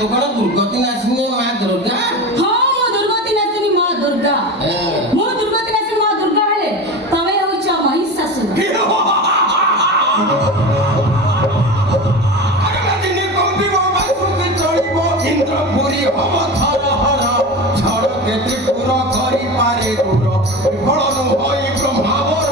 तो कण दुर्गति नाशिनी मां दुर्गा हां मो दुर्गति नाशिनी मां दुर्गा मो दुर्गति नाशिनी मां दुर्गा हेले तमे होछ महिषासुर अगला दिन कंपिबो बासुकी चलिबो इंद्रपुरी हव थर हर झड़ के त्रिपुर करि पारे दूर विफल होई ब्रह्मावर